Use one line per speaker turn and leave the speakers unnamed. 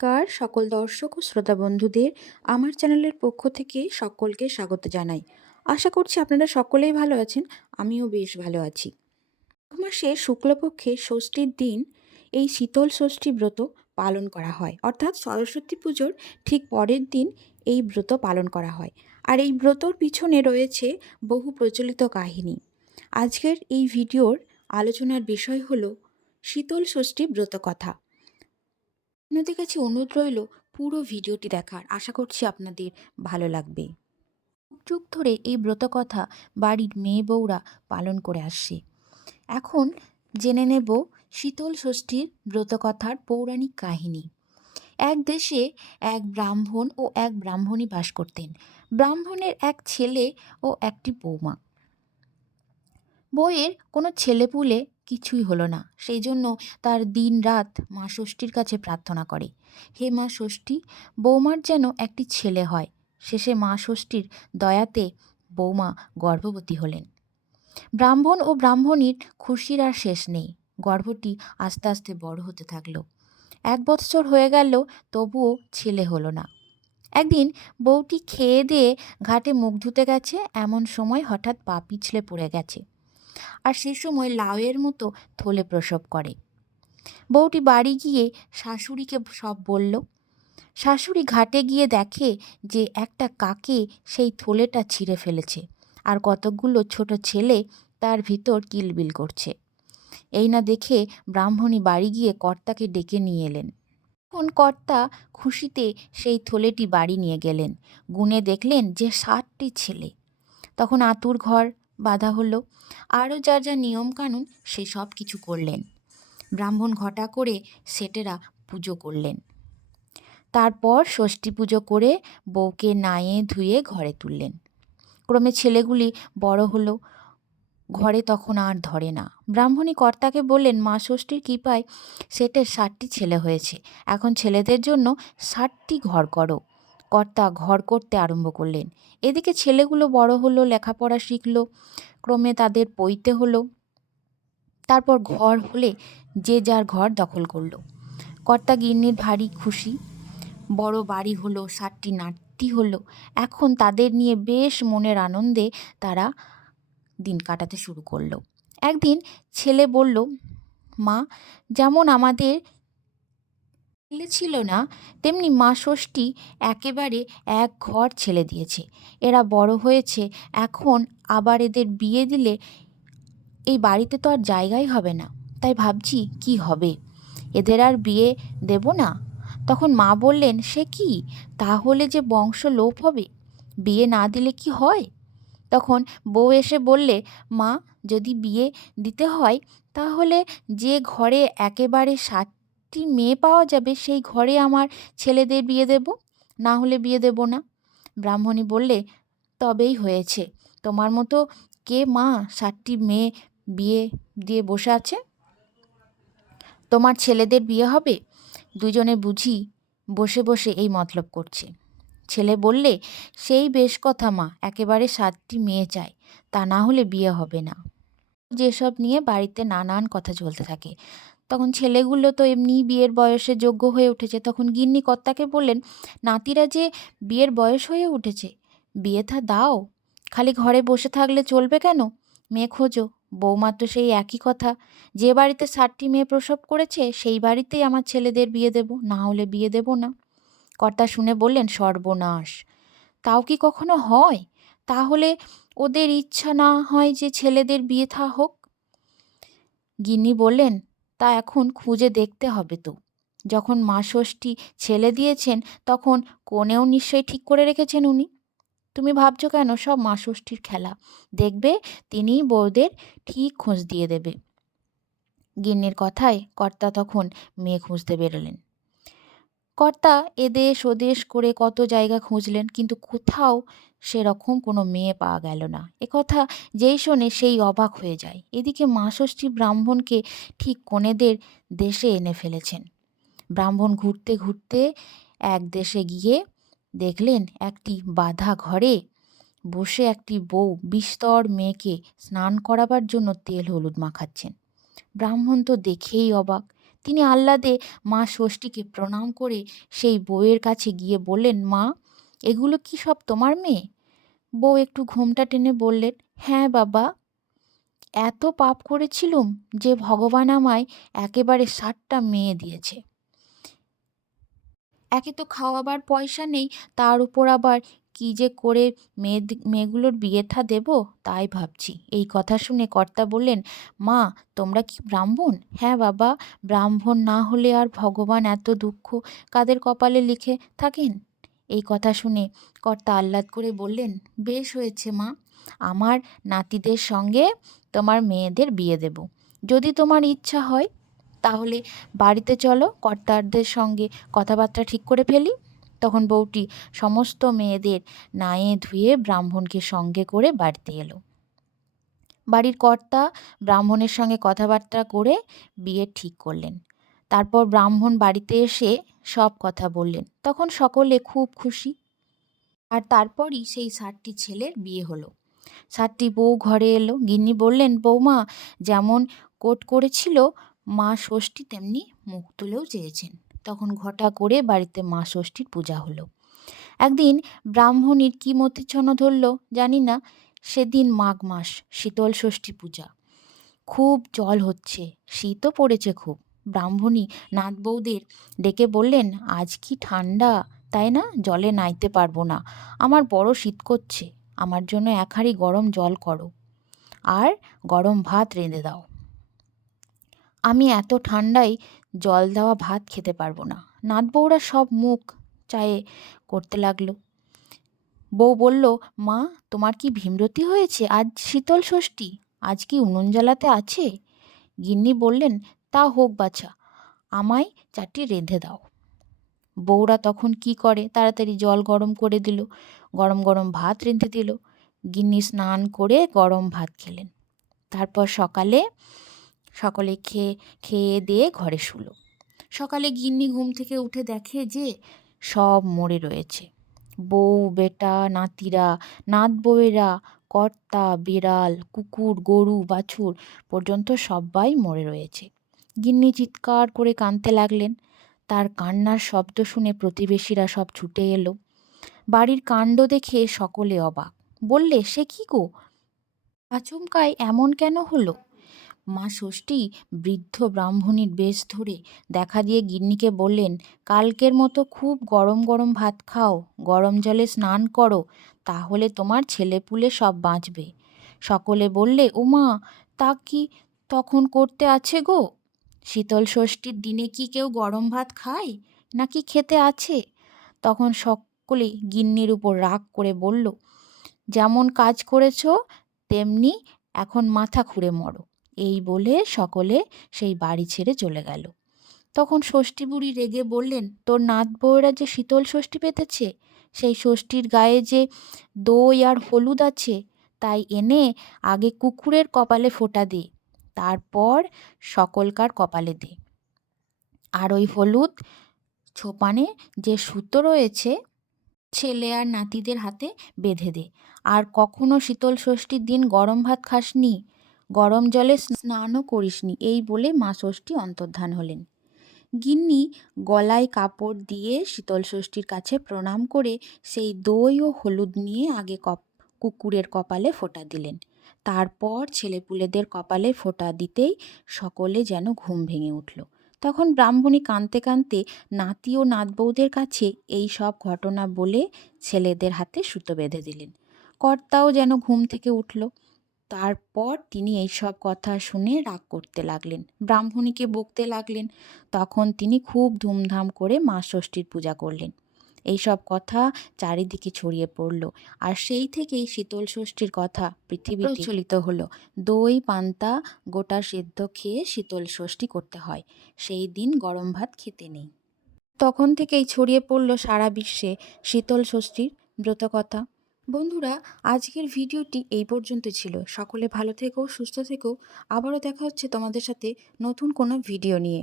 কার সকল দর্শক ও শ্রোতা বন্ধুদের আমার চ্যানেলের পক্ষ থেকে সকলকে স্বাগত জানাই। আশা করছি আপনারা সকলেই ভালো আছেন, আমিও বেশ ভালো আছি। মাসে শুক্লপক্ষে ষষ্ঠীর দিন এই শীতল ষষ্ঠী ব্রত পালন করা হয়। অর্থাৎ সরস্বতী পুজোর ঠিক পরের দিন এই ব্রত পালন করা হয়। আর এই ব্রতর পিছনে রয়েছে বহু প্রচলিত কাহিনী। আজকের এই ভিডিওর আলোচনার বিষয় হলো শীতল ষষ্ঠী ব্রত কথা। আপনাদের কাছে অনুরোধ রইল পুরো ভিডিওটি দেখার। আশা করছি আপনাদের ভালো লাগবে। যুগ ধরে এই ব্রতকথা বাড়ির মেয়ে বউরা পালন করে আসছে। এখন জেনে নেব শীতল ষষ্ঠীর ব্রতকথার পৌরাণিক কাহিনী। এক দেশে এক ব্রাহ্মণ ও এক ব্রাহ্মণী বাস করতেন। ব্রাহ্মণের এক ছেলে ও একটি বৌমা। বইয়ের কোনো ছেলেপুলে কিছুই হলো না। সেই জন্য তার দিন রাত মা ষষ্ঠীর কাছে প্রার্থনা করে। হে মা ষষ্ঠী, বৌমার যেন একটি ছেলে হয়। শেষে মা ষষ্ঠীর দয়াতে বৌমা গর্ভবতী হলেন। ব্রাহ্মণ ও ব্রাহ্মণীর খুশির আর শেষ নেই। গর্ভটি আস্তে আস্তে বড় হতে থাকল। এক বৎসর হয়ে গেল, তবুও ছেলে হলো না। একদিন বউটি খেয়ে দিয়ে ঘাটে মুখ ধুতে গেছে। এমন সময় হঠাৎ পা পিছলে পড়ে গেছে। আর সে সময় লাউয়ের মতো থলে প্রসব করে। বউটি বাড়ি গিয়ে শাশুড়িকে সব বলল, শাশুড়ি ঘাটে গিয়ে দেখে যে একটা কাকে সেই থলেটা ছিঁড়ে ফেলেছে আর কতকগুলো ছোট ছেলে তার ভিতর কিলবিল করছে। এই না দেখে ব্রাহ্মণী বাড়ি গিয়ে কর্তাকে ডেকে নিয়ে এলেন। তখন কর্তা খুশিতে সেই থলেটি বাড়ি নিয়ে গেলেন। গুনে দেখলেন যে ষাটটি ছেলে। তখন আতুর ঘর বাঁধা হলো। আরও যার যা নিয়মকানুন, সে সব কিছু করলেন। ব্রাহ্মণ ঘটা করে সেটেরা পুজো করলেন। তারপর ষষ্ঠী পুজো করে বউকে নায়ে ধুয়ে ঘরে তুললেন। ক্রমে ছেলেগুলি বড় হলো। ঘরে তখন আর ধরে না। ব্রাহ্মণী কর্তাকে বললেন, মা ষষ্ঠীর কৃপায় সেটের ষাটটি ছেলে হয়েছে। এখন ছেলেদের জন্য ষাটটি ঘর করো। কর্তা ঘর করতে আরম্ভ করলেন। এদিকে ছেলেগুলো বড় হলো, লেখাপড়া শিখলো, ক্রমে তাদের পইতে হলো। তারপর ঘর হলে যে যার ঘর দখল করল। কর্তা গিন্নির ভারী খুশি। বড় বাড়ি হলো, সাতটি নাটটি হলো। এখন তাদের নিয়ে বেশ মনের আনন্দে তারা দিন কাটাতে শুরু করল। একদিন ছেলে বলল, মা, যেমন আমাদের ছেলে ছিল না, তেমনি মা ষষ্ঠী একেবারে এক ঘর ছেলে দিয়েছে। এরা বড় হয়েছে, এখন আবার এদের বিয়ে দিলে এই বাড়িতে তো আর জায়গাই হবে না। তাই ভাবছি কি হবে? এদের আর বিয়ে দেব না? তখন মা বললেন, সে কি? তাহলে যে বংশ লোপ হবে? বিয়ে না দিলে কি হয়? তখন বউ এসে বললে, মা, যদি বিয়ে দিতে হয়, তাহলে যে ঘরে একেবারে সাতটি মেয়ে পাওয়া যাবে? সেই ঘরে আমার ছেলেদের বিয়ে দেব? না হলে বিয়ে দেব না। ব্রাহ্মণী বললে, তবেই হয়েছে। তোমার মতো কে মা ষাটটি মেয়ে বিয়ে দিয়ে বসে আছে? তোমার ছেলেদের বিয়ে হবে? দুজনে বুঝি বসে বসে এই মতলব করছে। ছেলে বললে, সেই বেশ কথা মা, একেবারে সাতটি মেয়ে চাই। তা না হলে বিয়ে হবে না। যেসব নিয়ে বাড়িতে নানান কথা চলতে থাকে। তখন ছেলেগুলো তো এমনি বিয়ের বয়সে যোগ্য হয়ে উঠেছে। তখন গিন্নি কর্তাকে বললেন, নাতিরা যে বিয়ের বয়স হয়ে উঠেছে, বিয়ে থা দাও। খালি ঘরে বসে থাকলে চলবে কেন? মেয়ে খোঁজো বৌমার তো সেই একই কথা। যে বাড়িতে ষাটটি মেয়ে প্রসব করেছে, সেই বাড়িতেই আমার ছেলেদের বিয়ে দেব, না হলে বিয়ে দেব না। কর্তা শুনে বললেন, সর্বনাশ। তাও কি কখনো হয়? তাহলে ওদের ইচ্ছা না হয় যে ছেলেদের বিয়ে থা হোক? গিন্নি বললেন তা এখন খুঁজে দেখতে হবে তো। যখন মা ষষ্ঠী ছেলে দিয়েছেন, তখন কোনেও নিশ্চয়ই ঠিক করে রেখেছেন উনি। তুমি ভাবছ কেন? সব মা ষষ্ঠীর খেলা। দেখবে তিনি বউদের ঠিক খোঁজ দিয়ে দেবে। গিন্নির কথায় কর্তা তখন মেয়ে খুঁজতে বেরোলেন। কর্তা এদেশ ওদেশ করে কত জায়গা খুঁজলেন, কিন্তু কোথাও সেরকম কোনো মেয়ে পাওয়া গেল না। একথা যেই শোনে সেই অবাক হয়ে যায়। এদিকে মা ষষ্ঠী ব্রাহ্মণকে ঠিক কনেদের দেশে এনে ফেলেছেন। ব্রাহ্মণ ঘুরতে ঘুরতে এক দেশে গিয়ে দেখলেন একটি বাধা ঘরে বসে একটি বউ বিস্তর মেয়েকে স্নান করাবার জন্য তেল হলুদ মাখাচ্ছেন। ব্রাহ্মণ তো দেখেই অবাক। তিনি আহ্লাদে মা ষষ্ঠীকে প্রণাম করে সেই বউয়ের কাছে গিয়ে বললেন, মা, এগুলো কি সব তোমার মেয়ে? বউ একটু ঘোমটা টেনে বললেন হ্যাঁ বাবা, এত পাপ করেছিলুম যে ভগবান আমায় একেবারে ষাটটা মেয়ে দিয়েছে। একে তো খাওয়াবার পয়সা নেই, তার উপর আবার কী যে করে মেয়ে মেয়েগুলোর বিয়ে থা দেবো? তাই ভাবছি। এই কথা শুনে কর্তা বললেন, মা, তোমরা কি ব্রাহ্মণ? হ্যাঁ বাবা, ব্রাহ্মণ না হলে আর ভগবান এত দুঃখ কাদের কপালে লিখে থাকেন? এই কথা শুনে কর্তা আহ্লাদ করে বললেন, বেশ হয়েছে মা, আমার নাতিদের সঙ্গে তোমার মেয়েদের বিয়ে দেব। যদি তোমার ইচ্ছা হয়, তাহলে বাড়িতে চলো কর্তারদের সঙ্গে কথাবার্তা ঠিক করে ফেলি। তখন বউটি সমস্ত মেয়েদের নায়ে ধুয়ে ব্রাহ্মণকে সঙ্গে করে বাড়িতে এলো। বাড়ির কর্তা ব্রাহ্মণের সঙ্গে কথাবার্তা করে বিয়ে ঠিক করলেন। তারপর ব্রাহ্মণ বাড়িতে এসে সব কথা বললেন। তখন সকলে খুব খুশি। আর তারপরই সেই সাতটি ছেলের বিয়ে হলো। সাতটি বউ ঘরে এলো। গিন্নি বললেন বৌমা যেমন কোট করেছিল, মা ষষ্ঠী তেমনি মুখ তুলেও চেয়েছেন। তখন ঘটা করে বাড়িতে মা ষষ্ঠীর পূজা হলো। একদিন ব্রাহ্মণীর কী মতিচ্ছন্ন ধরল জানি না, সেদিন মাঘ মাস, শীতল ষষ্ঠী পূজা। খুব জল হচ্ছে, শীতও পড়েছে খুব। ব্রাহ্মণী নাথ বৌদের ডেকে বললেন, আজ কি ঠান্ডা? তাই না? জলে নাইতে পারব না। আমার বড় শীত করছে, আমার জন্য এক গরম জল করো। আর গরম ভাত রেঁধে দাও। আমি এত ঠান্ডায় জল দেওয়া ভাত খেতে পারব না। নাত বউরা সব মুখ চায়ে করতে লাগল। বউ বলল, মা, তোমার কি ভীমরতি হয়েছে? আজ শীতল ষষ্ঠী। আজ কি উনুন জ্বালাতে আছে? গিন্নি বললেন, তা হোক বাছা, আমায় চারটি রেঁধে দাও। বউরা তখন কি করে? তাড়াতাড়ি জল গরম করে দিল, গরম গরম ভাত রেঁধে দিল। গিন্নি স্নান করে গরম ভাত খেলেন। তারপর সকালে সকলে খেয়ে খেয়ে দিয়ে ঘরে শুলো। সকালে গিন্নি ঘুম থেকে উঠে দেখে যে সব মরে রয়েছে। বউ, বেটা, নাতিরা, নাত বউয়েরা, কর্তা, বিড়াল, কুকুর, গরু, বাছুর পর্যন্ত সবাই মরে রয়েছে। গিন্নি চিৎকার করে কাঁদতে লাগলেন। তার কান্নার শব্দ শুনে প্রতিবেশীরা সব ছুটে এলো। বাড়ির কাণ্ড দেখে সকলে অবাক। বললে, সে কি গো? আচমকায় এমন কেন হলো? মা ষষ্ঠী বৃদ্ধ ব্রাহ্মণীর বেশ ধরে দেখা দিয়ে গিন্নিকে বললেন, কালকের মতো খুব গরম গরম ভাত খাও, গরম জলে স্নান করো, তাহলে তোমার ছেলেপুলে সব বাঁচবে। সকলে বললে ওমা তা কি তখন করতে আছে গো? শীতল ষষ্ঠীর দিনে কি কেউ গরম ভাত খায়? নাকি খেতে আছে? তখন সকলে গিন্নির উপর রাগ করে বলল, যেমন কাজ করেছ, তেমনি এখন মাথা খুঁড়ে মরো। এই বলে সকলে সেই বাড়ি ছেড়ে চলে গেল। তখন ষষ্ঠী বুড়ি রেগে বললেন, তোর নাত বউয়েরা যে শীতল ষষ্ঠী পেতেছে, সেই ষষ্ঠীর গায়ে যে দই আর হলুদ আছে, তাই এনে আগে কুকুরের কপালে ফোটা দে, তারপর সকলকার কপালে দে। আর ওই হলুদ ছোপানে যে সুতো রয়েছে, ছেলে আর নাতিদের হাতে বেঁধে দে। আর কখনো শীতল ষষ্ঠীর দিন গরম ভাত খাসনি গরম জলে স্নানও করিসনি, এই বলে মা ষষ্ঠী অন্তর্ধান হলেন। গিন্নি গলায় কাপড় দিয়ে শীতল ষষ্ঠীর কাছে প্রণাম করে সেই দই ও হলুদ নিয়ে আগে কপ, কুকুরের কপালে ফোঁটা দিলেন। তারপর ছেলেপুলেদের কপালে ফোঁটা দিতেই সকলে যেন ঘুম ভেঙে উঠল। তখন ব্রাহ্মণী কাঁদতে কাঁদতে নাতি ও নাতবৌদের কাছে এই সব ঘটনা বলে ছেলেদের হাতে সুতো বেঁধে দিলেন। কর্তাও যেন ঘুম থেকে উঠল। তারপর তিনি এইসব কথা শুনে রাগ করতে লাগলেন। ব্রাহ্মণীকে বকতে লাগলেন। তখন তিনি খুব ধুমধাম করে মা ষষ্ঠীর পূজা করলেন। এইসব কথা চারিদিকে ছড়িয়ে পড়ল। আর সেই থেকেই শীতল ষষ্ঠীর কথা পৃথিবী প্রচলিত হলো। দই, পান্তা গোটা সেদ্ধ খেয়ে শীতল ষষ্ঠী করতে হয়। সেই দিন গরম ভাত খেতে নেই। তখন থেকেই ছড়িয়ে পড়ল সারা বিশ্বে শীতল ষষ্ঠীর ব্রতকথা। বন্ধুরা, আজকের ভিডিওটি এই পর্যন্ত ছিল। সকলে ভালো থেকো, সুস্থ থেকো। আবারও দেখা হচ্ছে তোমাদের সাথে নতুন কোনো ভিডিও নিয়ে।